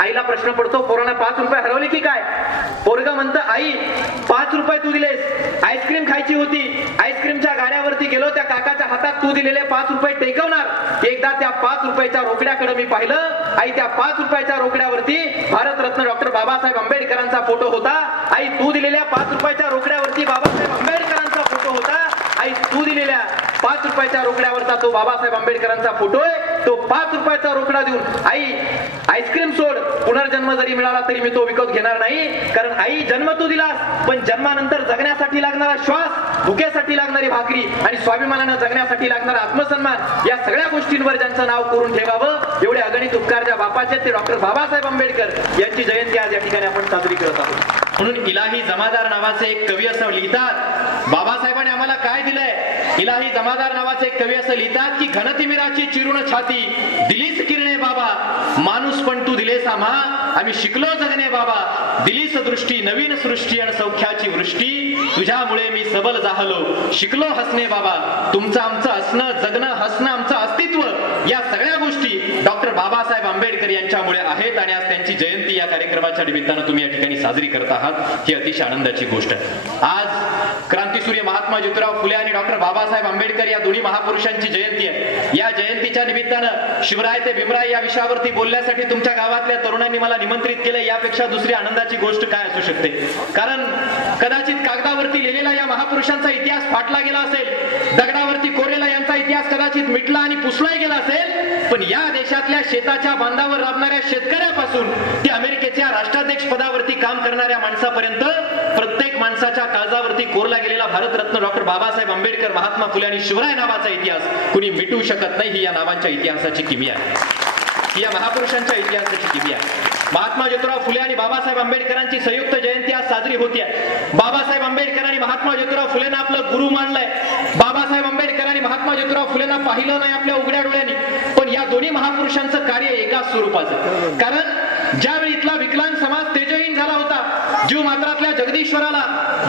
आईला प्रश्न पडतो पोरांना पाच रुपये हरवले की काय? पोरग म्हणतं आई पाच रुपये तू दिलेस. आईस्क्रीम खायची होती. आईस्क्रीमच्या गाड्यावरती गेलो त्या काकाच्या हातात तू दिलेले पाच रुपये टेकवणार. एकदा त्या पाच रुपयाच्या रोकड्याकडे मी पाहिलं. आई त्या पाच रुपयाच्या रोकड्यावरती भारतरत्न डॉक्टर बाबासाहेब आंबेडकरांचा फोटो होता. आई तू दिलेल्या पाच रुपयाच्या रोकड्यावरती बाबासाहेब आंबेडकरांचा फोटो होता. आई तू दिलेल्या पाच रुपयाच्या रोकड्यावरचा तो बाबासाहेब आंबेडकरांचा फोटो आहे. तो पाच रुपयाचा रोकडा देऊन आई आईस्क्रीम सोड. पुनर्जन्म जरी मिळाला तरी मी तो विकत घेणार नाही. कारण आई जन्म तू दिलास पण जन्मानंतर जगण्यासाठी लागणारा श्वास भुकेसाठी लागणारी भाकरी आणि स्वाभिमानानं जगण्यासाठी लागणारा आत्मसन्मान या सगळ्या गोष्टींवर ज्यांचं नाव करून ठेवावं एवढे अगणित उपकार ज्या बापाचे ते डॉक्टर बाबासाहेब आंबेडकर यांची जयंती आज या ठिकाणी आपण साजरी करत आहोत. म्हणून इलाही जमादार नावाचे एक कवी असं लिहितात बाबा इलाही जमादार नावाचे एक कवी असं लिहितात की घनतिमिराची चिरुण छाती दिलीस किरणे बाबा माणूस पण तू दिलेसा आम्हा. आम्ही शिकलो जगणे बाबा दिलीस दृष्टी नवीन सृष्टी आणि सौख्याची वृष्टी. तुझ्यामुळे मी सबल जाहलो शिकलो हसणे बाबा तुमचं आमचं असणं जगणं हसणं आमचं अस्तित्व या सगळ्या गोष्टी आंबेडकर यांच्यामुळे आहेत आणि आज त्यांची जयंती या कार्यक्रमाच्या निमित्तानं तुम्ही या ठिकाणी साजरी करत आहात ही अतिशय आनंदाची गोष्ट आहे. आज क्रांतीसूर्य महात्मा ज्योतिराव फुले आणि डॉक्टर बाबासाहेब आंबेडकर या दोन्ही महापुरुषांची जयंती आहे. या जयंतीच्या निमित्तानं शिवराय ते भीमराय या विषयावरती बोलण्यासाठी तुमच्या गावातल्या तरुणांनी मला निमंत्रित केलं. यापेक्षा दुसरी आनंदाची गोष्ट काय असू शकते? कारण कदाचित कागदावरती लिहिलेला या महापुरुषांचा इतिहास फाटला गेला असेल दगडावरती कोरलेला यांचा इतिहास कदाचित मिटला आणि पुसलाही गेला असेल पण या देशातल्या शेताच्या बांधावर राबणाऱ्या शेतकऱ्यापासून ते अमेरिकेच्या राष्ट्राध्यक्ष पदावरती काम करणाऱ्या माणसापर्यंत प्रत्येक माणसाच्या काळजावरती कोरला गेलेला भारतरत्न डॉक्टर बाबासाहेब आंबेडकर महात्मा फुले आणि शिवराय नावाचा इतिहास कुणी मिटवू शकत नाही ही या नावांच्या इतिहासाची किमी आहे. या महापुरुषांच्या इतिहासाची किमी आहे. महात्मा ज्योतिराव फुले आणि बाबासाहेब आंबेडकरांची संयुक्त जयंती आज साजरी होती आहे बाबासाहेब आंबेडकर आणि महात्मा ज्योतिराव फुलेंना आपलं गुरु मानलंय. बाबासाहेब आंबेडकर आणि महात्मा ज्योतिराव फुलेंना पाहिलं नाही आपल्या उघड्या डोळ्यांनी. दोन्ही महापुरुषांचं कार्य एकाच स्वरूपाचं. कारण ज्यावेळी इथला विकलांग समाज तेजहीन झाला होता जीव मात्रातल्या जगदीश्वराला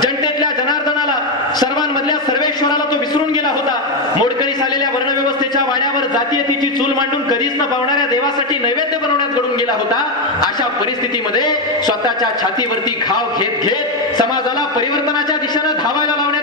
जनतेतल्या जनार्दनाला सर्वांमधल्या सर्वेश्वराला तो विसरून गेला होता. मोडकळीस आलेल्या वर्णव्यवस्थेच्या वाड्यावर जातीयतीची चूल मांडून कधीच न पावणाऱ्या देवासाठी नैवेद्य बनवण्यात घडून गेला होता. अशा परिस्थितीमध्ये स्वतःच्या छातीवरती घाव घेत घेत समाजाला परिवर्तनाच्या दिशेनं धावायला लावण्यात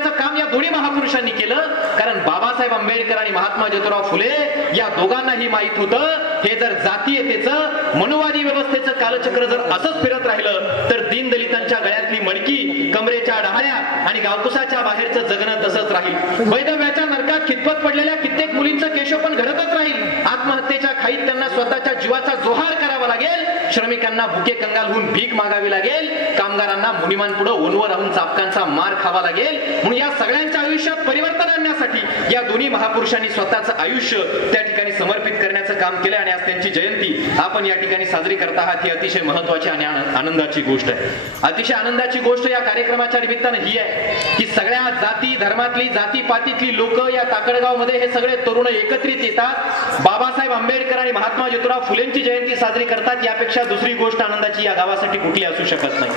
महापुरुषांनी केलं. कारण बाबासाहेब आंबेडकर आणि महात्मा ज्योतिराव फुले या दोघांनाही माहीत होतं. हे जर जातीयतेचं मनुवादी व्यवस्थेचं कालचक्र जर असंच फिरत राहिलं तर दीनदलितांच्या गळ्यातली मडकी कमरेच्या डहाळ्या आणि गावकुसाच्या बाहेरचं जगणं तसंच राहील. वैधव्याच्या नरकात खितपत पडलेल्या कित्येक मुलींचं केशव पण घडतच राहील. आत्महत्येच्या खाईत त्यांना स्वतःच्या जीवाचा जोहार करावा लागेल. श्रमिकांना भुके कंगाल होऊन भीक मागावी लागेल. कामगारांना मुनिमान पुढे ओनवर राहून चापकांचा मार खावा लागेल. म्हणून या सगळ्यांच्या आयुष्यात परिवर्तन आणण्यासाठी या दोन्ही महापुरुषांनी स्वतःचं आयुष्य त्या ठिकाणी समर्पित करण्याचं काम केलं आणि आज त्यांची जयंती आपण या ठिकाणी साजरी करत आहात ही अतिशय महत्वाची आणि आनंदाची गोष्ट आहे. अतिशय आनंदाची गोष्ट या कार्यक्रमाच्या निमित्तानं ही आहे की सगळ्या जाती धर्मातली जाती पातीतली लोक या ताकडगावमध्ये हे सगळे तरुण एकत्रित येतात. बाबासाहेब आंबेडकर आणि महात्मा ज्योतिराव फुलेंची जयंती साजरी करतात. यापेक्षा दुसरी गोष्ट आनंदाची या गावासाठी कुठली असू शकत नाही.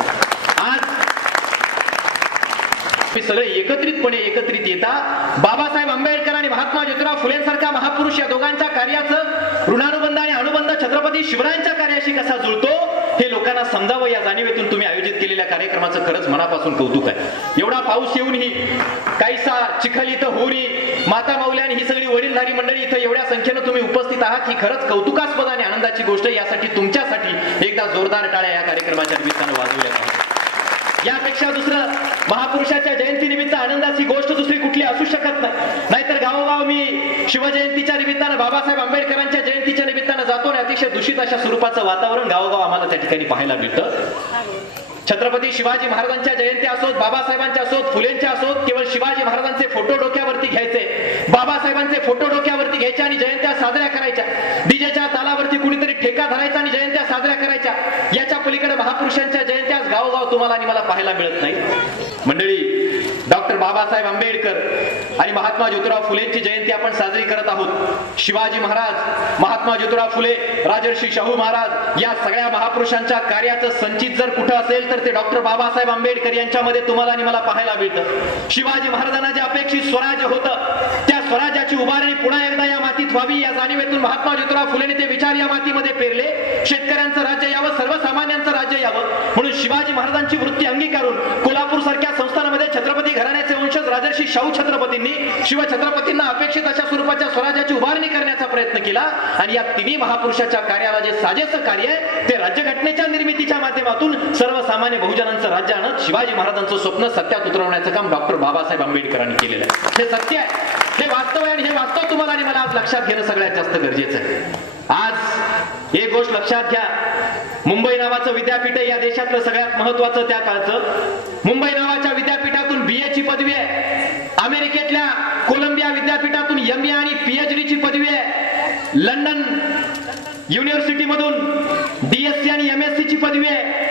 हे सगळे एकत्रितपणे एकत्रित येतात बाबासाहेब आंबेडकर आणि महात्मा ज्योतिराव फुलेंसारखा महापुरुष या दोघांच्या कार्याचं ऋणानुबंध आणि अनुबंध छत्रपती शिवरायांच्या कार्याशी कसा जुळतो हे लोकांना समजावं. या जाणीवेतून तुम्ही आयोजित केलेल्या कार्यक्रमाचं खरंच मनापासून कौतुक आहे. एवढा पाऊस येऊनही काहीसा चिखल इथं होरी माता माऊली आणि ही सगळी वडीलधारी मंडळी इथं एवढ्या संख्येनं तुम्ही उपस्थित आहात ही खरंच कौतुकास्पद आणि आनंदाची गोष्ट यासाठी तुमच्यासाठी एकदा जोरदार टाळ्या या कार्यक्रमाच्या निमित्तानं वाजवल्या यापेक्षा दुसरं महापुरुषाच्या जयंती निमित्त आनंदाची गोष्ट दुसरी कुठली असू शकत नाही. नाहीतर गावोगाव मी शिवजयंतीच्या निमित्तानं बाबासाहेब आंबेडकरांच्या जयंतीच्या निमित्तानं जातो आणि अतिशय दूषित अशा स्वरूपाचं वातावरण गावोगाव आम्हाला त्या ठिकाणी पाहायला मिळतं. छत्रपती शिवाजी महाराजांच्या जयंती असोत बाबासाहेबांच्या असोत फुलेंच्या असोत केवळ शिवाजी महाराजांचे फोटो डोक्यावरती घ्यायचे. बाबासाहेबांचे फोटो डोक्यावरती घ्यायचे आणि जयंत्या साजऱ्या करायच्या. डीजेच्या करायच्या. याच्या पलीकडे महापुरुषांच्या जयंत्या गावोगाव तुम्हाला आणि मला पाहायला मिळत नाही. मंडळी डॉक्टर बाबासाहेब आंबेडकर आणि महात्मा ज्योतिराव फुलेंची जयंती आपण साजरी करत आहोत. शिवाजी महाराज महात्मा ज्योतिराव फुले राजर्षी शाहू महाराज या सगळ्या महापुरुषांच्या कार्याचं संचित जर कुठं असेल तर ते डॉक्टर बाबासाहेब आंबेडकर यांच्यामध्ये तुम्हाला आणि मला पाहायला मिळतं. शिवाजी महाराजांना जे अपेक्षित स्वराज्य होतं स्वराज्याची उभारणी पुन्हा एकदा या मातीत व्हावी. या जाणीवेतून महात्मा ज्योतिराव फुलेने ते विचार या मातीमध्ये पेरले. शेतकऱ्यांचं राज्य यावं सर्वसामान्यांचं राज्य यावं. म्हणून शिवाजी महाराजांची वृत्ती अंगीकारून कोल्हापूर सारख्या संस्थानामध्ये छत्रपती घराण्याचे वंशज राजर्षी शाहू छत्रपतींनी शिवछत्रपतींना अपेक्षित अशा स्वरूपाच्या स्वराज्याची उभारणी करण्याचा प्रयत्न केला. आणि या तिन्ही महापुरुषाच्या कार्याला जे साजेचं कार्य आहे ते राज्यघटनेच्या निर्मितीच्या माध्यमातून सर्वसामान्य बहुजनांचं राज्य आणत शिवाजी महाराजांचं स्वप्न सत्यात उतरवण्याचं काम डॉक्टर बाबासाहेब आंबेडकरांनी केलेलं आहे. हे सत्य आहे. हे वास्तव आहे आणि हे वास्तव तुम्हाला आणि मला आज लक्षात घेणं सगळ्यात जास्त गरजेचं आहे. आज एक गोष्ट लक्षात घ्या. मुंबई नावाचं विद्यापीठ या देशातलं सगळ्यात महत्वाचं त्या काळचं. मुंबई नावाच्या विद्यापीठातून बी ची पदवी आहे. अमेरिकेतल्या कोलंबिया विद्यापीठातून एम ए आणि पीएचडी ची पदवी आहे. लंडन युनिव्हर्सिटी मधून डीएससी आणि एमएससी ची पदवी आहे.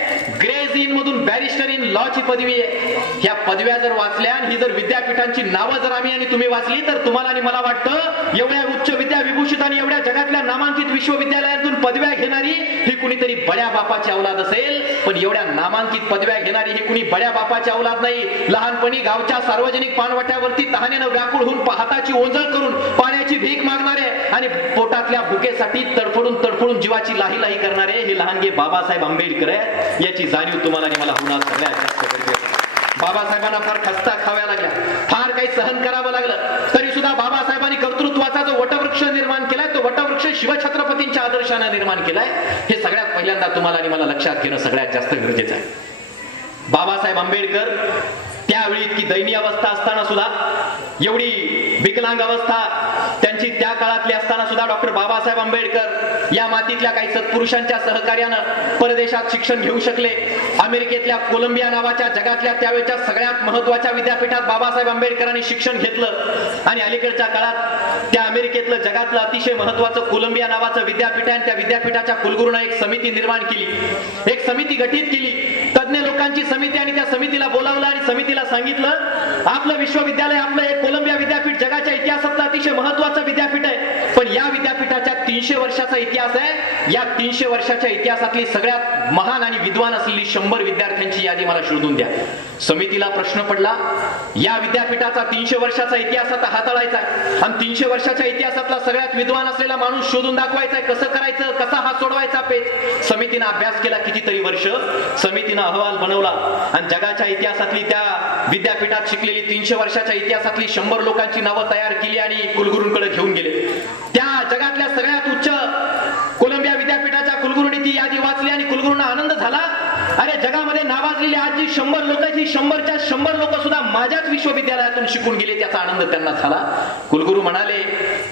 इन मधून बॅरिस्टर इन लॉ ची पदवी आहे ह्या पदव्या जर वाचल्या आणि ही जर विद्यापीठांची नावं जर आम्ही आणि तुम्ही वाचली तर तुम्हाला आणि मला वाटतं एवढ्या उच्च विद्या विभूषित आणि एवढ्या जगातल्या नामांकित विश्वविद्यालयातून पदव्या घेणारी ही कुणीतरी बड्या बापाची औलाद असेल. पण एवढ्या नामांकित पदव्या घेणारी ही कुणी बड्या बापाची औलाद नाही. लहानपणी गावच्या सार्वजनिक पानवट्यावरती तहानेनं व्याकुळ होऊन हाताची ओंजळ करून पाण्याची भीक मागणारे आणि पोटातल्या भुकेसाठी तडफडून तडफडून जीवाची लाही लाही करणारे हे लहानगे बाबासाहेब आंबेडकर आहे याची जाणीव तुम्हाला आणि मला होणार सगळ्यात जास्त गरजेचं बाबासाहेबांना फार खस्ता खाव्या लागल्या. फार काही सहन करावं लागलं. तरी सुद्धा बाबासाहेबांनी कर्तृत्वाचा जो वटवृक्ष निर्माण केलाय तो वटवृक्ष शिवछत्रपतींच्या आदर्शाने निर्माण केलाय. हे सगळ्यात पहिल्यांदा तुम्हाला आणि मला लक्षात घेणं सगळ्यात जास्त गरजेचं आहे. बाबासाहेब आंबेडकर त्यावेळी इतकी दयनीय अवस्था असताना सुद्धा एवढी विकलांग अवस्था त्यांची त्या काळातली असताना सुद्धा डॉक्टर बाबासाहेब आंबेडकर या मातीतल्या काही सत्पुरुषांच्या सहकार्यानं परदेशात शिक्षण घेऊ शकले. अमेरिकेतल्या कोलंबिया नावाच्या जगातल्या त्यावेळच्या सगळ्यात महत्त्वाच्या विद्यापीठात बाबासाहेब आंबेडकरांनी शिक्षण घेतलं. आणि अलीकडच्या काळात त्या अमेरिकेतलं जगातलं अतिशय महत्वाचं कोलंबिया नावाचं विद्यापीठ आहे आणि त्या विद्यापीठाच्या कुलगुरूनं एक समिती निर्माण केली. एक समिती गठीत केली. तज्ञ लोकांची समिती आणि त्या समितीला बोलावलं आणि समितीला सांगितलं आपलं विश्वविद्यालय आपलं एक कोलंबिया विद्यापीठ जगाच्या इतिहासातलं अतिशय महत्वाचं विद्यापीठ आहे पण या विद्यापीठाच्या तीनशे वर्षाचा इतिहास आहे. या तीनशे वर्षाच्या इतिहासातली सगळ्यात महान आणि विद्वान असलेली शंभर विद्यार्थ्यांची यादी मला शोधून द्या. समितीला प्रश्न पडला. या विद्यापीठाचा तीनशे वर्षाचा इतिहास आता हाताळायचा आहे. आणि तीनशे वर्षाच्या इतिहासातला सगळ्यात विद्वान असलेला माणूस शोधून दाखवायचा आहे. कसं करायचं? कसा हा सोडवायचा पेच? समितीनं अभ्यास केला कितीतरी वर्ष. समितीनं अहवाल बनवला. आणि जगाच्या इतिहासातली त्या विद्यापीठात शिकलेली तीनशे वर्षाच्या इतिहासातली शंभर लोकांची नावं तयार केली आणि कुलगुरूंकडे घेऊन गेले त्या जगातल्या सगळ्यात उच्च कोलंबिया विद्यापीठाच्या कुलगुरूंनी ती यादी वाचली आणि कुलगुरूंना आनंद झाला अरे जगामध्ये नावाजलेली आज जी शंभर लोक आहेत, शंभरच्या शंभर लोक सुद्धा माझ्याच विश्वविद्यालयातून शिकून गेले. त्याचा आनंद त्यांना झाला. कुलगुरू म्हणाले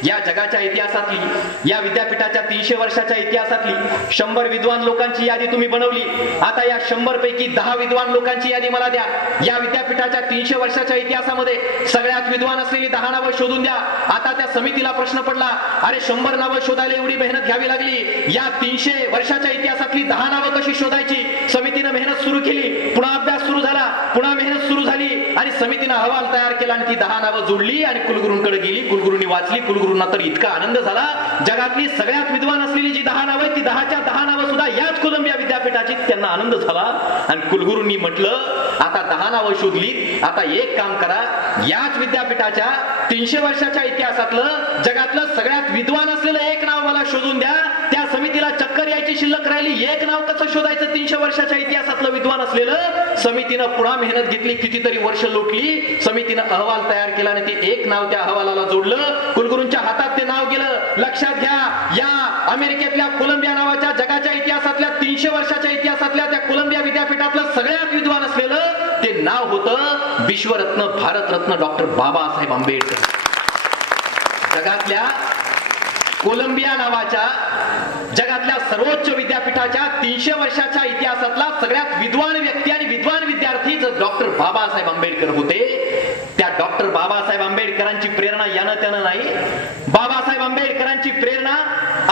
या जगाच्या इतिहासातली या विद्यापीठाच्या तीनशे वर्षाच्या इतिहासातली शंभर विद्वान लोकांची यादी तुम्ही बनवली. आता या शंभर पैकी दहा विद्वान लोकांची यादी मला द्या. या विद्यापीठाच्या तीनशे वर्षाच्या इतिहासामध्ये सगळ्यात विद्वान असलेली दहा नावं शोधून द्या. आता त्या समितीला प्रश्न पडला अरे शंभर नावं शोधायला एवढी मेहनत घ्यावी लागली. या तीनशे वर्षाच्या इतिहासातली दहा नावं कशी शोधायची समितीनं मेहनत सुरू केली पुन्हा अभ्यास सुरू झाला पुन्हा मेहनत सुरू झाली आणि समितीनं अहवाल तयार केला आणि ती दहा नावं जोडली आणि कुलगुरूंकडे गेली. कुलगुरूंनी वाचली. कुलगुरूंना तर इतका आनंद झाला. जगातली सगळ्यात विद्वान असलेली जी दहा नावं ती दहाच्या दहा नावं सुद्धा याच कोलंबिया विद्यापीठाची. त्यांना आनंद झाला. आणि कुलगुरूंनी म्हटलं आता दहा नावं शोधली. आता एक काम करा. याच विद्यापीठाच्या तीनशे वर्षाच्या इतिहासातलं जगातलं सगळ्यात विद्वान असलेलं एक नाव मला शोधून द्या. चक्कर शिल्लक राहिली. एक नाव कसं शोधायचं? तीनशे वर्षाच्या इतिहासातलं विद्वान असलेलं समितीनं पुन्हा मेहनत घेतली कितीतरी वर्ष लोटली. समितीनं अहवाल तयार केला आणि ते एक नाव त्या अहवालाला जोडलं. कुलगुरूंच्या हातात ते नाव गेलं. लक्षात घ्या या अमेरिकेतल्या कोलंबिया नावाच्या जगाच्या इतिहासातल्या तीनशे वर्षाच्या इतिहासातल्या त्या कोलंबिया विद्यापीठातलं सगळ्यात विद्वान असलेलं ते नाव होतं विश्वरत्न भारतरत्न डॉक्टर बाबासाहेब आंबेडकर. जगातल्या कोलंबिया नावाच्या विद्यापीठाच्या तीनशे वर्षाच्या इतिहासातला सगळ्यात विद्वान व्यक्ती आणि विद्वान विद्यार्थी जर डॉक्टर बाबासाहेब आंबेडकर होते त्या डॉक्टर बाबासाहेब आंबेडकरांची प्रेरणा यानं त्यानं नाही. बाबासाहेब आंबेडकरांची प्रेरणा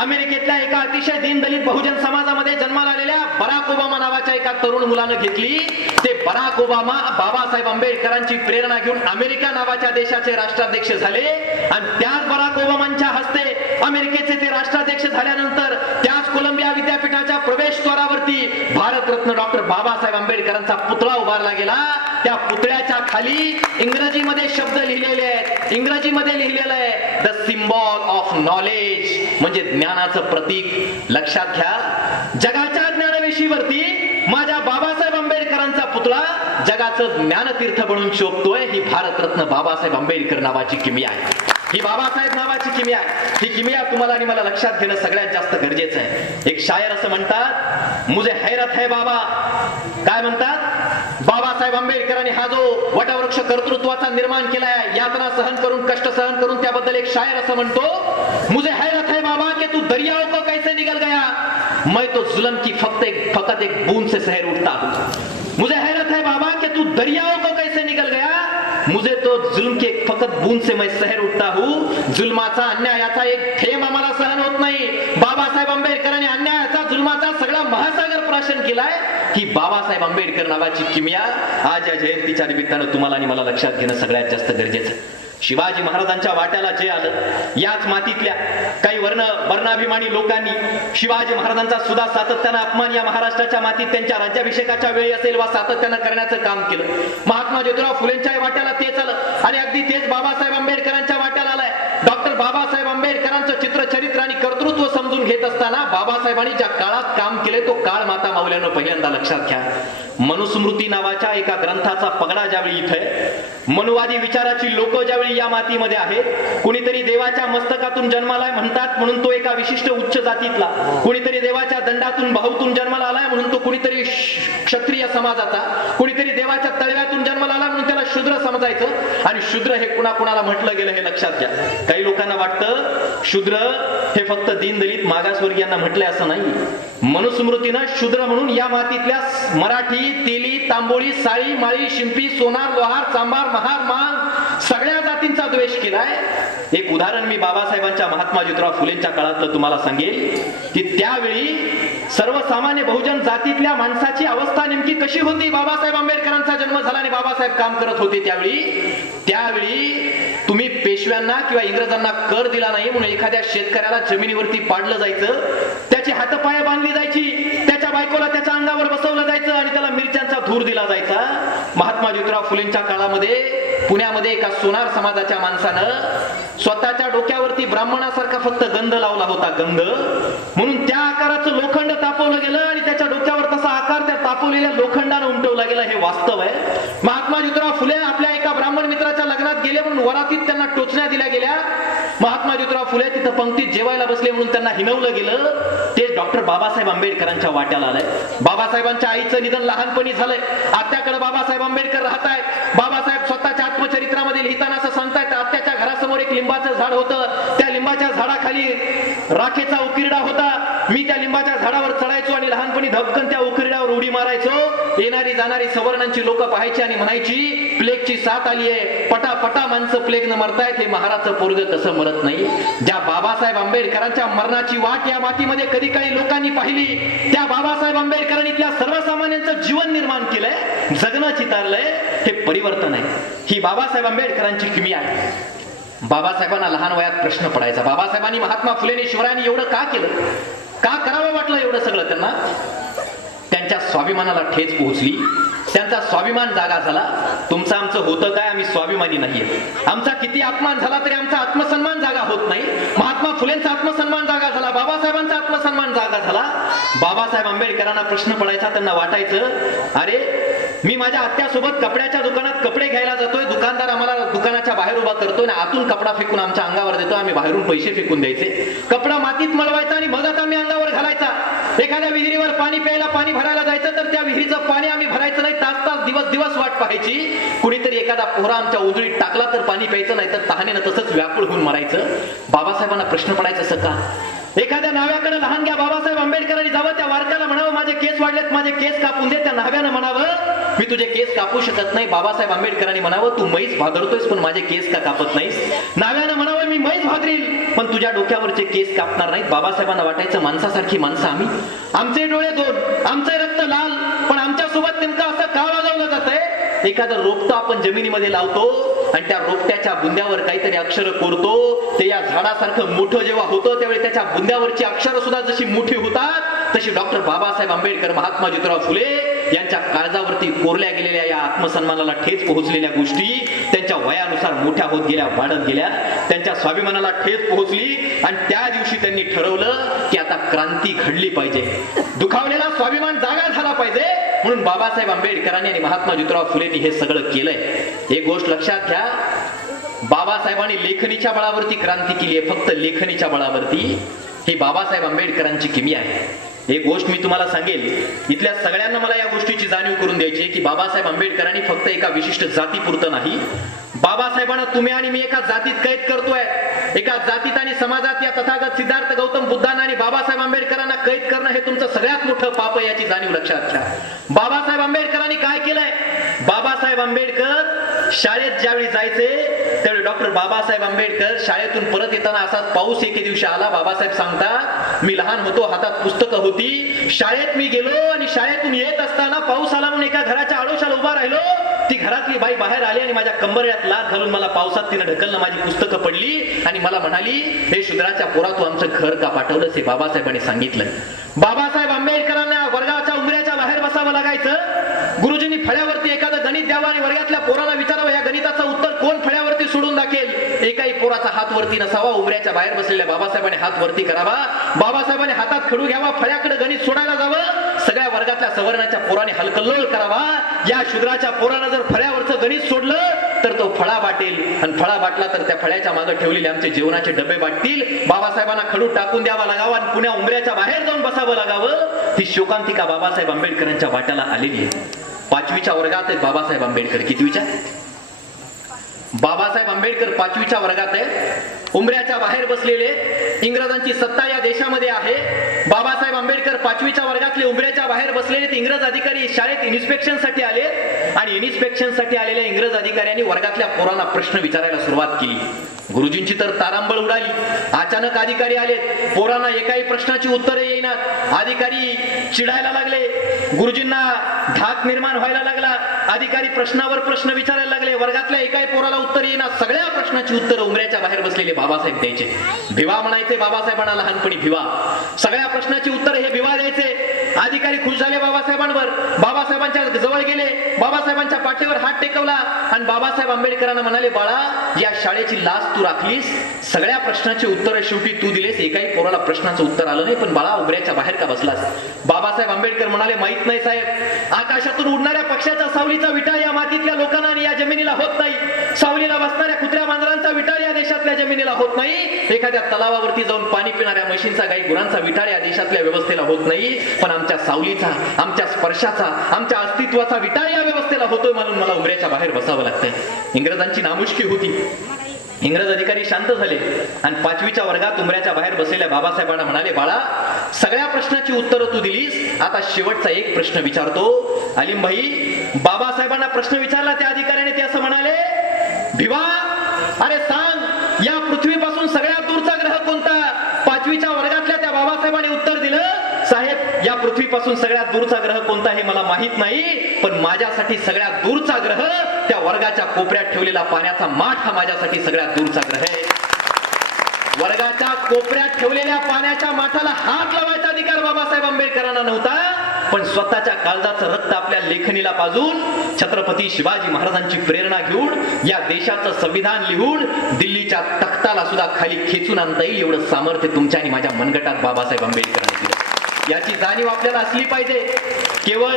अमेरिकेतल्या एका अतिशय दीनदलित बहुजन समाजामध्ये जन्माला आलेल्या बराक ओबामा नावाच्या एका तरुण मुलानं घेतली. ते बराक ओबामा बाबासाहेब आंबेडकरांची प्रेरणा घेऊन अमेरिका नावाच्या देशाचे राष्ट्राध्यक्ष झाले. आणि त्याच बराक ओबामांच्या हस्ते अमेरिकेचे ते राष्ट्राध्यक्ष झाल्यानंतर त्या विद्यापीठाच्या प्रवेशद्वारावरती भारतरत्न डॉक्टर बाबासाहेब आंबेडकरांचा पुतळा उभारला गेला. त्या पुतळ्याच्या खाली इंग्रजीमध्ये शब्द लिहिलेले आहेत. इंग्रजीमध्ये लिहिलेलं आहे द सिम्बॉल ऑफ नॉलेज म्हणजे ज्ञानाचं प्रतीक. लक्षात घ्या. जगाच्या ज्ञानविषयीवरती माझ्या बाबासाहेब आंबेडकरांचा पुतळा जगाचं ज्ञानतीर्थ बनून शोभतोय. ही भारतरत्न बाबासाहेब आंबेडकर नावाची किमी आहे. ही बाबासाहेब नावाची किमिया. ही किमिया तुम्हाला आणि मला लक्षात घेणं सगळ्यात जास्त गरजेचं आहे. एक शायर असं म्हणतात मुझे हैरत है बाबा. काय म्हणतात? बाबासाहेब आंबेडकरांनी हा जो वटवृक्ष कर्तृत्वाचा निर्माण केलाय यातना सहन करून कष्ट सहन करून त्याबद्दल एक शायर असं म्हणतो मुझे हैरत है बाबा की तू दरियाओं को कैसे निकल गया? मैं तो जुलम की फक्त एक फकत एक बूंद से शहर उठता हूँ। मुझे हैरत है बाबा की तू दरियाओं को मुझे तो जुल्म के एक फकत बूंद से मैं सहर उठता हूँ। जुल्माचा अन्यायाचा एक थेंब आम्हाला सहन होत नाही। बाबासाहेब आंबेडकरांनी अन्यायाचा जुल्माचा सगळा महासागर प्राशन केलाय. ही बाबासाहेब आंबेडकर नावाची किमिया आज या जयंतीच्या निमित्तानं तुम्हाला आणि मला लक्षात घेणं सगळ्यात जास्त गरजेचं आहे. शिवाजी महाराजांच्या वाट्याला जे आलं याच मातीतल्या काही वर्ण वर्णाभिमानी लोकांनी शिवाजी महाराजांचा सुद्धा सातत्यानं अपमान या महाराष्ट्राच्या मातीत त्यांच्या राज्याभिषेकाच्या वेळी असेल वा सातत्यानं करण्याचं काम केलं. महात्मा ज्योतिराव फुलेंच्या वाट्याला तेच आलं आणि अगदी तेच बाबासाहेब आंबेडकरांच्या वाट्याला आलंय. डॉक्टर बाबासाहेब आंबेडकरांचं चित्र चरित्र आणि घेत असताना बाबासाहेबांनी ज्या काळात काम केले तो काळ माता माऊल्यानं पहिल्यांदा लक्षात घ्या. मनुस्मृती नावाच्या एका ग्रंथाचा पगडा ज्यावेळी इथे मनुवादी विचाराची लोक ज्यावेळी या मातीमध्ये आहेत कुणीतरी देवाच्या मस्तकातून जन्मालाय म्हणतात म्हणून तो एका विशिष्ट उच्च जातीतला. कुणीतरी देवाच्या दंडातून भाऊतून जन्माला आलाय म्हणून तो कुणीतरी क्षत्रिय समाजाचा. कुणीतरी देवाच्या तळव्यातून जन्माला आला म्हणून त्याला शूद्र समजायचं. आणि शूद्र हे कुणाकुणाला म्हटलं गेलं हे लक्षात घ्या. काही लोकांना वाटतं शूद्र हे फक्त दीनदलित मागासवर्गीयांना म्हटलंय असं नाही. मनुस्मृतीनं शूद्र म्हणून या मातीतल्या मराठी तेली तांबोळी साळी माळी शिंपी सोनार लोहार चांबार महार मान सगळ्या जातींचा द्वेष केलाय. एक उदाहरण मी बाबासाहेबांच्या महात्मा ज्योतिराव फुलेंच्या काळातलं तुम्हाला सांगेल की त्यावेळी सर्वसामान्य बहुजन जातीतल्या माणसाची अवस्था नेमकी कशी होती? बाबासाहेब आंबेडकरांचा जन्म झाला आणि बाबासाहेब काम करत होते त्यावेळी. त्यावेळी तुम्ही पेशव्यांना किंवा इंग्रजांना कर दिला नाही म्हणून एखाद्या शेतकऱ्याला जमिनीवरती पाडलं जायचं त्याची हातपाय बांधली जायची त्याच्या बायकोला त्याच्या अंगावर बसवलं जायचं आणि त्याला मिरच्यांचा धूर दिला जायचा. महात्मा ज्योतिराव फुलेंच्या काळामध्ये पुण्यामध्ये एका सोनार समाजाच्या माणसानं स्वतःच्या डोक्यावरती ब्राह्मणासारखा फक्त गंध लावला होता गंध. म्हणून त्या आकाराचं लोखंड तापवलं गेलं आणि त्याच्या डोक्यावर तसा आकार त्या तापवलेल्या लोखंडानं उमटवला गेला. हे वास्तव आहे. महात्मा ज्योतिराव फुले आपल्या एका ब्राह्मण मित्राच्या लग्नात गेले म्हणून वरातीत त्यांना दिल्या गेल्या. महात्मा ज्योतिराव फुले तिथं पंक्तीत जेवायला बसले म्हणून त्यांना हिनवलं गेलं. ते डॉक्टर बाबासाहेब आंबेडकरांच्या वाट्याला आलंय. बाबासाहेबांच्या आईचं निधन लहानपणी झालंय. आत्याकडे बाबासाहेब आंबेडकर राहत आहेत बाबासाहेब स्वतःच्या आत्मचरित्रामध्ये लिहिताना असं सांगतायत. आत्याच्या घरासमोर एक लिंबाचं झाड होतं. लिंबाच्या झाडाखाली राखेचा उकिरडा होता. मी त्या लिंबाच्या झाडावर चढायचो आणि लहानपणी धपकन त्या उकिरड्यावर उडी मारायचो. येणारी जाणारी सवर्णांची लोक पाहायची आणि म्हणायची प्लेगची साथ आली आहे. पटा पटा माणसं प्लेग न मरतायत. हे महाराचं पोरग कसं मरत नाही. ज्या बाबासाहेब आंबेडकरांच्या मरणाची वाट या मातीमध्ये कधी काही लोकांनी पाहिली त्या बाबासाहेब आंबेडकरांनी इथल्या सर्वसामान्यांचं जीवन निर्माण केलंय. जगणं चितारलंय. हे परिवर्तन आहे. ही बाबासाहेब आंबेडकरांची किमी आहे. बाबासाहेबांना लहान वयात प्रश्न पडायचा. बाबासाहेबांनी महात्मा फुलेने शिवरायांनी एवढं का केलं? का करावं वाटलं एवढं सगळं त्यांना? त्यांच्या स्वाभिमानाला ठेच पोहोचली. त्यांचा स्वाभिमान जागा झाला. तुमचं आमचं होतं काय? आम्ही स्वाभिमानी नाहीये. आमचा किती अपमान झाला तरी आमचा आत्मसन्मान जागा होत नाही. महात्मा फुलेंचा आत्मसन्मान जागा झाला. बाबासाहेबांचा आत्मसन्मान जागा झाला. बाबासाहेब आंबेडकरांना प्रश्न पडायचा त्यांना वाटायचं अरे मी माझ्या आत्यासोबत कपड्याच्या दुकानात कपडे घ्यायला जातोय दुकानदार आम्हाला दुकानाच्या बाहेर उभा करतोय आणि आतून कपडा फेकून आमच्या अंगावर देतो आम्ही बाहेरून पैसे फेकून द्यायचे. कपडा मातीत मळवायचा आणि मगच आम्ही अंगावर घालायचा. एखाद्या विहिरीवर पाणी प्यायला पाणी भरायला जायचं तर त्या विहिरीचं पाणी आम्ही भरायचं नाही तास तास दिवस दिवस वाट पाहायची. कुणीतरी एखादा पोहरा आमच्या उजळीत टाकला तर पाणी प्यायचं नाही तर तहानेनं तसंच व्याकुळ होऊन मरायचं. बाबासाहेबांना प्रश्न पडायचा असं का एखाद्या नाव्याकडे लहान घ्या बाबासाहेब आंबेडकरांनी जावं त्या वारक्याला म्हणावं माझे केस वाढलेत माझे केस कापून दे त्या नाव्यानं म्हणावं मी तुझे केस कापू शकत नाही. बाबासाहेब आंबेडकरांनी म्हणावं तू मैच भादरतोयस पण माझे केस का कापत नाहीस? नाव्यानं म्हणावं मी मैस भादरील पण तुझ्या डोक्यावरचे केस कापणार नाहीत. बाबासाहेबांना वाटायचं माणसासारखी माणसं आम्ही. आमचे डोळे दोन आमचे रक्त लाल पण आमच्यासोबत नेमकं असं का वाजवलं जात एखादं रोपटं आपण जमिनीमध्ये लावतो आणि त्या रोपट्याच्या बुंद्यावर काहीतरी अक्षर कोरतो. ते या झाडासारखं मोठं जेव्हा होतं त्यावेळी त्याच्या बुंद्यावरची अक्षर सुद्धा जशी मोठी होतात तशी डॉक्टर बाबासाहेब आंबेडकर महात्मा ज्योतिराव फुले यांच्या काळजावरती कोरल्या गेलेल्या या आत्मसन्मानाला ठेच पोहोचलेल्या गोष्टी त्यांच्या वयानुसार मोठ्या होत गेल्या वाढत गेल्या त्यांच्या स्वाभिमानाला ठेच पोहोचली आणि त्या दिवशी त्यांनी ठरवलं की आता क्रांती घडली पाहिजे. दुखावलेला स्वाभिमान जागा झाला पाहिजे. म्हणून बाबासाहेब आंबेडकरांनी आणि महात्मा ज्योतिराव फुलेंनी हे सगळं केलंय. एक गोष्ट लक्षात घ्या. बाबासाहेबांनी लेखणीच्या बळावरती क्रांती केली आहे. फक्त लेखणीच्या बळावरती. हे बाबासाहेब आंबेडकरांची किमी आहे. एक गोष्ट मी तुम्हाला सांगेल. इथल्या सगळ्यांना मला या गोष्टीची जाणीव करून द्यायची की बाबासाहेब आंबेडकरांनी फक्त एका विशिष्ट जातीपुरतं नाही बाबासाहेबांना तुम्ही आणि मी एका जातीत कैद करतोय. एका जातीत आणि समाजात या तथागत सिद्धार्थ गौतम बुद्धांना आणि बाबासाहेब आंबेडकरांना कैद करणं हे तुमचं सगळ्यात मोठं पाप आहे याची जाणीव लक्षात घ्या. बाबासाहेब आंबेडकरांनी काय केलंय? बाबासाहेब आंबेडकर शाळेत ज्यावेळी जायचे त्यावेळी डॉक्टर बाबासाहेब आंबेडकर शाळेतून परत येताना असाच पाऊस एके दिवशी आला. बाबासाहेब सांगतात मी लहान होतो हातात पुस्तकं होती. शाळेत मी गेलो आणि शाळेतून येत असताना पाऊस आला म्हणून एका घराच्या आडोशाला उभा राहिलो. ती घरातली बाई बाहेर आली आणि माझ्या कंबरड्यात लात घालून मला पावसात तिनं ढकललं माझी पुस्तकं पडली आणि मला म्हणाली हे शुद्राच्या पोरा तू आमचं घर का पाठवलंस हे बाबासाहेबांनी सांगितलं. बाबासाहेब आंबेडकरांना वर्गाच्या उमऱ्याच्या बाहेर बसावं लागायचं. गुरुजींनी फळ्यावरती एखादं गणित द्यावं आणि वर्गातल्या पोराला विचारावं या गणिताचं उत्तर कोण फळ्यावरती सोडून दाखेल पोराचा हात वरती नसावा उमऱ्याच्या बाहेर बसलेल्या बाबासाहेबांनी हात वरती करावा. बाबासाहेबांनी हातात खडू घ्यावा फळ्याकडे गणित सोडायला जावं. सगळ्या वर्गातल्या सवर्णाच्या पोराने हलकल्लोळ करावा. या शुद्राच्या पोरानं जर फळ्यावरचं गणित सोडलं तर तो फळा बाटेल. आणि फळा बाटला तर त्या फळ्याच्या मागे ठेवलेले आमचे जेवणाचे डबे बाटतील. बाबासाहेबांना खडू टाकून द्यावा लागावा आणि पुण्या उमऱ्याच्या बाहेर जाऊन बसावं लागावं. ती शोकांतिका बाबासाहेब आंबेडकरांच्या वाट्याला आलेली आहे. पाचवीच्या वर्गात आहेत बाबासाहेब आंबेडकर. कितवीच्या? बाबासाहेब आंबेडकर पाचवीच्या वर्गात आहे उमऱ्याच्या बाहेर बसलेले इंग्रजांची सत्ता या देशामध्ये आहे. बाबासाहेब आंबेडकर पाचवीच्या वर्गातले उमऱ्याच्या बाहेर बसलेले ते इंग्रज अधिकारी शाळेत इन्स्पेक्शनसाठी आले आणि इन्स्पेक्शनसाठी आलेल्या इंग्रज अधिकाऱ्यांनी वर्गातल्या पोरांना प्रश्न विचारायला सुरुवात केली. गुरुजींची तर तारांबळ उडाली. अचानक अधिकारी आले. पोरांना एकाही प्रश्नाची उत्तरे येईनात अधिकारी चिडायला लागले. गुरुजींना धाक निर्माण व्हायला लागला. अधिकारी प्रश्नावर प्रश्न विचारायला लागले. वर्गातल्या एकाही पोराला उत्तर येईना. सगळ्या प्रश्नाची उत्तर उमऱ्याच्या बाहेर बसलेले बाबासाहेब द्यायचे. भिवा म्हणायचे बाबासाहेबांना लहानपणी भिवा. सगळ्या प्रश्नाची उत्तर हे भिवा द्यायचे. अधिकारी खुश झाले बाबासाहेबांवर. बाबासाहेबांच्या जवळ गेले. बाबासाहेबांच्या पाठीवर हात टेकवला आणि बाबासाहेब आंबेडकरांना म्हणाले बाळा या शाळेची लाच तू राखलीस. सगळ्या प्रश्नाची उत्तर शेवटी तू दिलेस. एकाही पोराला प्रश्नाचं उत्तर आलं नाही पण बाळा उघड्याच्या बाहेर का बसलास? बाबासाहेब आंबेडकर म्हणाले माहीत नाही साहेब. आकाशातून उडणाऱ्या पक्षाचा सावलीचा विटाळ या मातीतल्या लोकांना आणि या जमिनीला होत नाही. सावलीला बसणाऱ्या कुत्र्या मांजरांचा विटाळ या देशातल्या जमिनीला होत नाही. एखाद्या तलावावरती जाऊन पाणी पिणाऱ्या म्हशींचा गाई गुरांचा विटाळ या देशातल्या व्यवस्थेला होत नाही. पण आमच्या सावलीचा आमच्या स्पर्शाचा आमच्या अस्तित्वाचा विटाळ या व्यवस्थेला होतोय म्हणून मला उमऱ्याच्या बाहेर बसावं लागतंय. इंग्रजांची नामुष्की होती. इंग्रज अधिकारी शांत झाले आणि पाचवीच्या वर्गात उमऱ्याच्या बाहेर बसलेल्या बाबासाहेबांना म्हणाले बाळा सगळ्या प्रश्नाची उत्तरं तू दिलीस. आता शेवटचा एक प्रश्न विचारतो. अलीम भाई बाबासाहेबांना प्रश्न विचारला त्या अधिकाऱ्याने ते असं म्हणाले? भिवा? अरे सा या पृथ्वीपासून सगळ्यात दूरचा ग्रह कोणता पाचवीच्या वर्गातल्या त्या बाबासाहेबांनी उत्तर दिलं पासून पृथ्वीपासून सगळ्यात दूरचा ग्रह कोणता हे मला माहीत नाही पण माझ्यासाठी सगळ्यात दूरचा ग्रह त्या वर्गाच्या कोपऱ्यात ठेवलेला पाण्याचा माठ हा माझ्यासाठी सगळ्यात दूरचा ग्रह आहे. वर्गाच्या कोपऱ्यात ठेवलेल्या पाण्याच्या माठाला हात लावायचा अधिकार बाबासाहेब आंबेडकरांना नव्हता पण स्वतःच्या काळजाचं रक्त आपल्या लेखणीला पाजून छत्रपती शिवाजी महाराजांची प्रेरणा घेऊन या देशाचं संविधान लिहून दिल्लीच्या तख्ताला सुद्धा खाली खेचून आणता येईल एवढं सामर्थ्य तुमच्या आणि माझ्या मनगटात बाबासाहेब आंबेडकरांनी दिलं. याची जाणीव आपल्याला असली पाहिजे. केवळ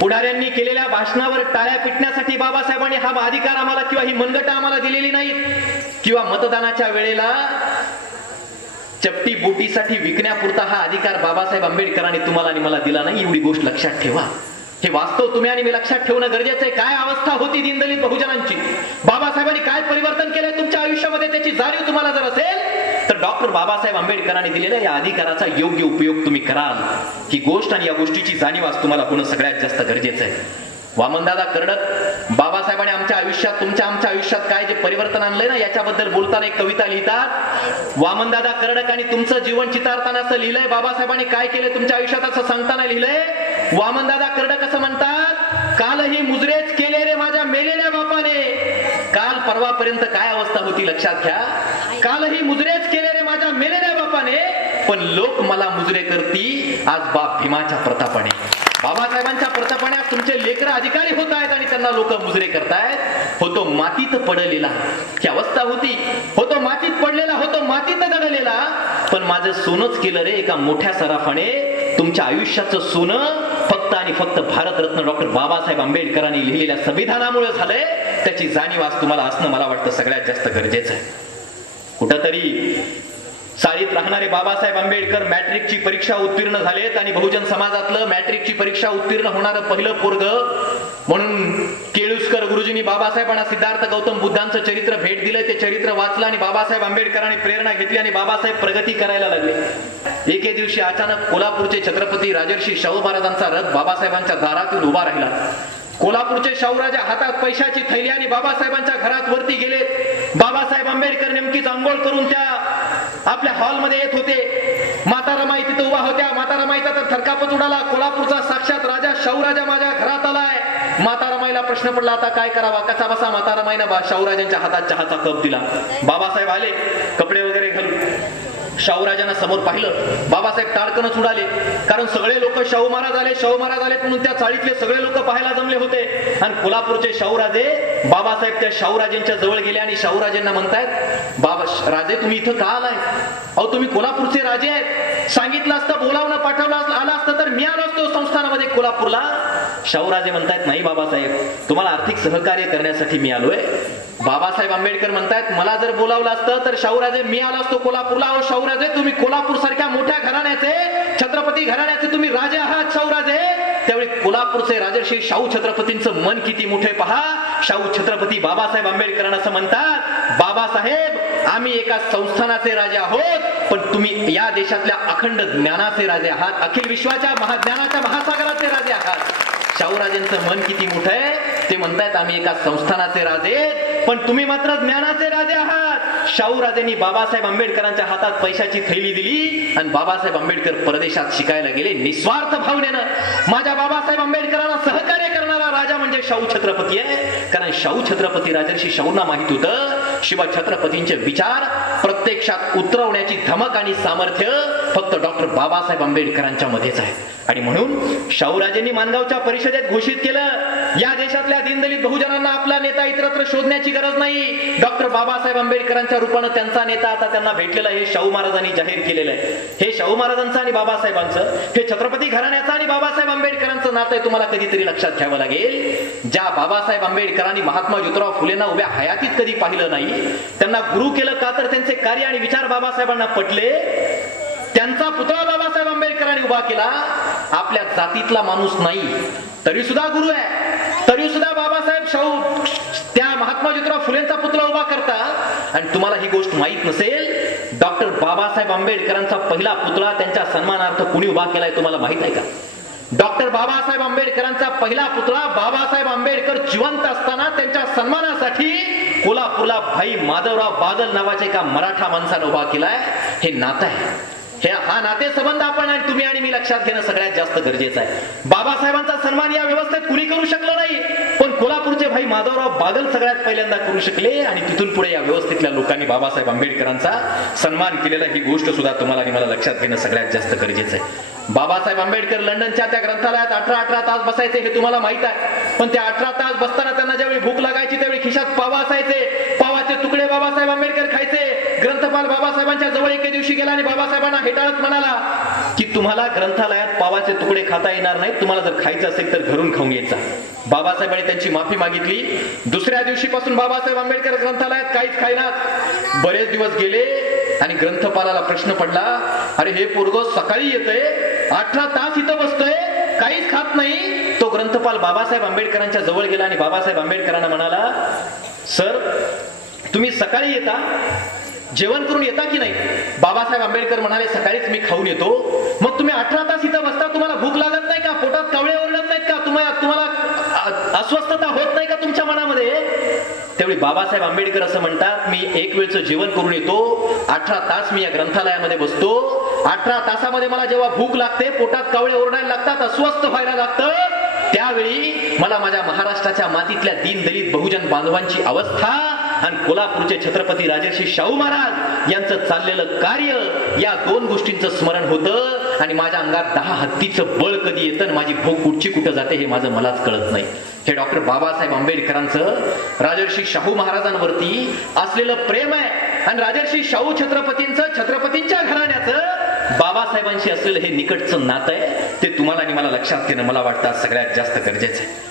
पुढाऱ्यांनी केलेल्या भाषणावर टाळ्या पिटण्यासाठी बाबासाहेबांनी हा अधिकार आम्हाला किंवा ही मनगट आम्हाला दिलेली नाहीत. किंवा मतदानाच्या वेळेला चपटी बोटीसाठी विकण्यापुरता हा अधिकार बाबासाहेब आंबेडकरांनी तुम्हाला आणि मला दिला नाही एवढी गोष्ट लक्षात ठेवा. हे वास्तव तुम्ही आणि मी लक्षात ठेवणं गरजेचं आहे. काय अवस्था होती दिनदलित बहुजनांची? बाबासाहेबांनी काय परिवर्तन केलंय तुमच्या आयुष्यामध्ये? त्याची जाणीव तुम्हाला जर असेल तर डॉक्टर बाबासाहेब आंबेडकरांनी दिलेल्या या अधिकाराचा योग्य उपयोग तुम्ही कराल. ही गोष्ट आणि या गोष्टीची जाणीव आज तुम्हाला होणं सगळ्यात जास्त गरजेचं आहे. वामनदादा कर्डक बाबासाहेबांनी आमच्या आयुष्यात तुमच्या आमच्या आयुष्यात काय जे परिवर्तन आणलंय ना याच्याबद्दल बोलताना एक कविता लिहितात. वामनदादा कर्डक आणि तुमचं जीवन चितारताना असं लिहिलंय बाबासाहेबांनी काय केलंय तुमच्या आयुष्यात असं सांगताना लिहिलंय? वामनदादा कर्डक असं म्हणतात कालही मुजरेच केले रे माझ्या मेलेल्या बापाने. काल परवापर्यंत काय अवस्था होती लक्षात घ्या. कालही मुजरेच केले रे माझ्या मेलेल्या बापाने. पण लोक मला मुजरे करती आज बाप भीमाच्या प्रतापाने. बाबासाहेबांच्या प्रतापाने आज तुमचे लेकर अधिकारी होत आहेत आणि त्यांना लोक मुजरे करतायत. होतो मातीत पडलेला ही अवस्था होती. होतो मातीत पडलेला होतो मातीत दडलेला. पण माझं सोनच केलं रे एका मोठ्या सराफाने. तुमच्या आयुष्याचं सोनं फक्त आणि फक्त भारतरत्न डॉक्टर बाबासाहेब आंबेडकरांनी लिहिलेल्या संविधानामुळे झालंय. त्याची जाणीव आज तुम्हाला असणं मला वाटतं सगळ्यात जास्त गरजेचं आहे. कुठंतरी चाळीत राहणारे बाबासाहेब आंबेडकर मॅट्रिकची परीक्षा उत्तीर्ण झालेत आणि बहुजन समाजातलं मॅट्रिकची परीक्षा उत्तीर्ण होणारं पहिलं पोरग म्हणून केळुसकर गुरुजींनी बाबासाहेबांना सिद्धार्थ गौतम बुद्धांचं चरित्र भेट दिलं ते चरित्र वाचलं आणि बाबासाहेब आंबेडकरांनी प्रेरणा घेतली आणि बाबासाहेब प्रगती करायला लागले. एके दिवशी अचानक कोल्हापूरचे छत्रपती राजर्षी शाहू महाराजांचा रथ बाबासाहेबांच्या दारातून उभा राहिला. कोल्हापूरचे शाहूराजा हातात पैशाची थैली आणि बाबासाहेबांच्या घरात वरती गेले. बाबासाहेब आंबेडकर नेमकी आंघोळ करून त्या आपल्या हॉलमध्ये येत होते. माता रमाई तिथे उभा होत्या. माता रमाईचा तर थरकापच उडाला. कोल्हापूरचा साक्षात राजा शाहूराजा माझ्या घरात आलाय. माता रमाईला प्रश्न पडला आता काय करावा? कसा बसा? माता रमाईनं बा शाहूराजांच्या हातात चहाचा कप दिला. बाबासाहेब आले. कपडे वगैरे घालून शाहूराजांना समोर पाहिलं. बाबासाहेब ताडकनच उडाले. कारण सगळे लोक शाहू महाराज आले शाहू महाराज आले म्हणून त्या चाळीतले सगळे लोक पाहायला जमले होते. आणि कोल्हापूरचे शाहूराजे बाबासाहेब त्या शाहूराजेंच्या जवळ गेले आणि शाहूराजेंना म्हणतायत बाबा राजे तुम्ही इथं का आलाय? अहो तुम्ही कोल्हापूरचे राजे आहेत. सांगितलं असतं बोलावणं पाठवलं असलं- आलं असतं मी आलो असतो संस्थानामध्ये कोल्हापूरला शाहूराजे म्हणतायत नाही बाबासाहेब तुम्हाला आर्थिक सहकार्य करण्यासाठी मी आलोय. बाबासाहेब आंबेडकर म्हणतायत मला जर बोलावलं असतं तर शाहूराजे मी आलो असतो कोल्हापूरला अहो शाहूराजे तुम्ही कोल्हापूर सारख्या मोठ्या घराण्याचे छत्रपती घराण्याचे तुम्ही राजे आहात शाहूराजे. त्यावेळी कोल्हापूरचे राजर्षी शाहू छत्रपतींचं मन किती मोठे पहा. शाहू छत्रपती बाबासाहेब आंबेडकरांना असं म्हणतात बाबासाहेब आम्ही एका संस्थानाचे राजे आहोत पण तुम्ही या देशातल्या अखंड ज्ञानाचे राजे आहात अखिल विश्वाच्या महाज्ञानाच्या महासागराचे राजे आहात. शाहूराजेंचं मन किती मोठं आहे ते म्हणतायत आम्ही एका संस्थानाचे राजे पण तुम्ही मात्र ज्ञानाचे राजे आहात. शाहूराजेंनी बाबासाहेब आंबेडकरांच्या हातात पैशाची थैली दिली आणि बाबासाहेब आंबेडकर परदेशात शिकायला गेले निस्वार्थ भावनेनं. माझ्या बाबासाहेब आंबेडकरांना सहकार्य करणारा राजा म्हणजे शाहू छत्रपती आहे. कारण शाहू छत्रपती राजर्षी शाहूंना माहीत होतं शिवा छत्रपतींचे विचार प्रत्यक्षात उतरवण्याची धमक आणि सामर्थ्य फक्त डॉक्टर बाबासाहेब आंबेडकरांच्या मध्येच आहे. आणि म्हणून शाहूराजेंनी मानगावच्या परिषदेत घोषित केलं या देशातल्या दिनदलित बहुजनांना आपला नेता इतरत्र शोधण्याची गरज नाही. डॉक्टर बाबासाहेब आंबेडकरांच्या रूपानं त्यांचा नेता आता त्यांना भेटलेला हे शाहू महाराजांनी जाहीर केलेलं आहे. हे शाहू महाराजांचं आणि बाबासाहेबांचं हे छत्रपती घराण्याचं आणि बाबासाहेब आंबेडकरांचं नातं आहे. तुम्हाला कधीतरी लक्षात घ्यावं लागेल. ज्या बाबासाहेब आंबेडकरांनी महात्मा ज्योतिराव फुलेंना उभ्या हयातीत कधी पाहिलं नाही त्यांना गुरु केलं का तर त्यांचे कार्य आणि विचार बाबासाहेबांना पटले. त्यांचा पुतळा बाबासाहेब आंबेडकरांनी उभा केला. आपल्या जातीतला माणूस नाही तरी सुद्धा गुरु आहे. तरी सुद्धा बाबासाहेब शाहू त्या महात्मा ज्योतिराव फुलेंचा पुतळा उभा करता आणि तुम्हाला ही गोष्ट माहीत नसेल डॉक्टर बाबासाहेब आंबेडकरांचा पहिला पुतळा त्यांच्या सन्मानार्थ कुणी उभा केलाय तुम्हाला माहीत आहे का? डॉक्टर बाबासाहेब आंबेडकरांचा पहिला पुतळा बाबासाहेब आंबेडकर जिवंत असताना त्यांच्या सन्मानासाठी कोल्हापूरला भाई माधवराव बादल नावाच्या एका मराठा माणसानं उभा केलाय. हे नातं आहे. हे हा नाते संबंध आपण आणि तुम्ही आणि मी लक्षात घेणं सगळ्यात जास्त गरजेचं आहे. बाबासाहेबांचा सन्मान या व्यवस्थेत कुणी करू शकलं नाही. पण कोल्हापूरचे भाई माधवराव बागल सगळ्यात पहिल्यांदा करू शकले आणि तिथून पुढे या व्यवस्थेतल्या लोकांनी बाबासाहेब आंबेडकरांचा सन्मान केलेला ही गोष्ट सुद्धा तुम्हाला आणि मला लक्षात घेणं सगळ्यात जास्त गरजेचं आहे. बाबासाहेब आंबेडकर लंडनच्या त्या ग्रंथालयात अठरा अठरा तास बसायचे हे तुम्हाला माहीत आहे. पण त्या अठरा तास बसताना त्यांना ज्यावेळी भूक लागायची त्यावेळी खिशात पावा असायचे. पावाचे तुकडे बाबासाहेब आंबेडकर खायचे. ग्रंथपाल बाबासाहेबांच्या जवळ एके दिवशी गेला आणि बाबासाहेबांना हेटाळत म्हणाला की तुम्हाला ग्रंथालयात पावाचे तुकडे खाता येणार नाहीत तुम्हाला जर खायचं असेल तर घरून खाऊन यायचा बाबासाहेबांनी त्यांची माफी मागितली. दुसऱ्या दिवशीपासून बाबासाहेब आंबेडकर ग्रंथालयात काहीच खायनात. बरेच दिवस गेले आणि ग्रंथपालाला प्रश्न पडला अरे हे पोरग सकाळी येतंय अठरा तास इथं बसतोय काहीच खात नाही. तो ग्रंथपाल बाबासाहेब आंबेडकरांच्या जवळ गेला आणि बाबासाहेब आंबेडकरांना म्हणाला सर तुम्ही सकाळी येता जेवण करून येता की नाही? बाबासाहेब आंबेडकर म्हणाले सकाळीच मी खाऊन येतो. मग तुम्ही अठरा तास इथं बसता तुम्हाला भूक लागत नाही का? पोटात कावळे ओरडत नाहीत का? तुम्हाला तुम्हाला अस्वस्थता होत नाही का तुमच्या मनामध्ये? त्यावेळी बाबासाहेब आंबेडकर असं म्हणतात मी एक वेळचं जेवण करून येतो अठरा तास मी या ग्रंथालयामध्ये बसतो. अठरा तासामध्ये मला जेव्हा भूक लागते पोटात कावळे ओरडायला लागतात अस्वस्थ व्हायला लागतं त्यावेळी मला माझ्या महाराष्ट्राच्या मातीतल्या दीन दलित बहुजन बांधवांची अवस्था आणि कोल्हापूरचे छत्रपती राजर्षी शाहू महाराज यांचं चाललेलं कार्य या दोन गोष्टींचं स्मरण होतं आणि माझ्या अंगात दहा हत्तीचं बळ कधी येतं आणि माझी भूक कुठची कुठं जाते हे माझं मलाच कळत नाही. हे डॉक्टर बाबासाहेब आंबेडकरांचं राजर्षी शाहू महाराजांवरती असलेलं प्रेम आहे. आणि राजर्षी शाहू छत्रपतींचं छत्रपतींच्या घराण्याचं बाबासाहेबांशी असलेलं हे निकटचं नातं आहे. ते तुम्हाला आणि मला लक्षात घेणं मला वाटतं सगळ्यात जास्त गरजेचं आहे.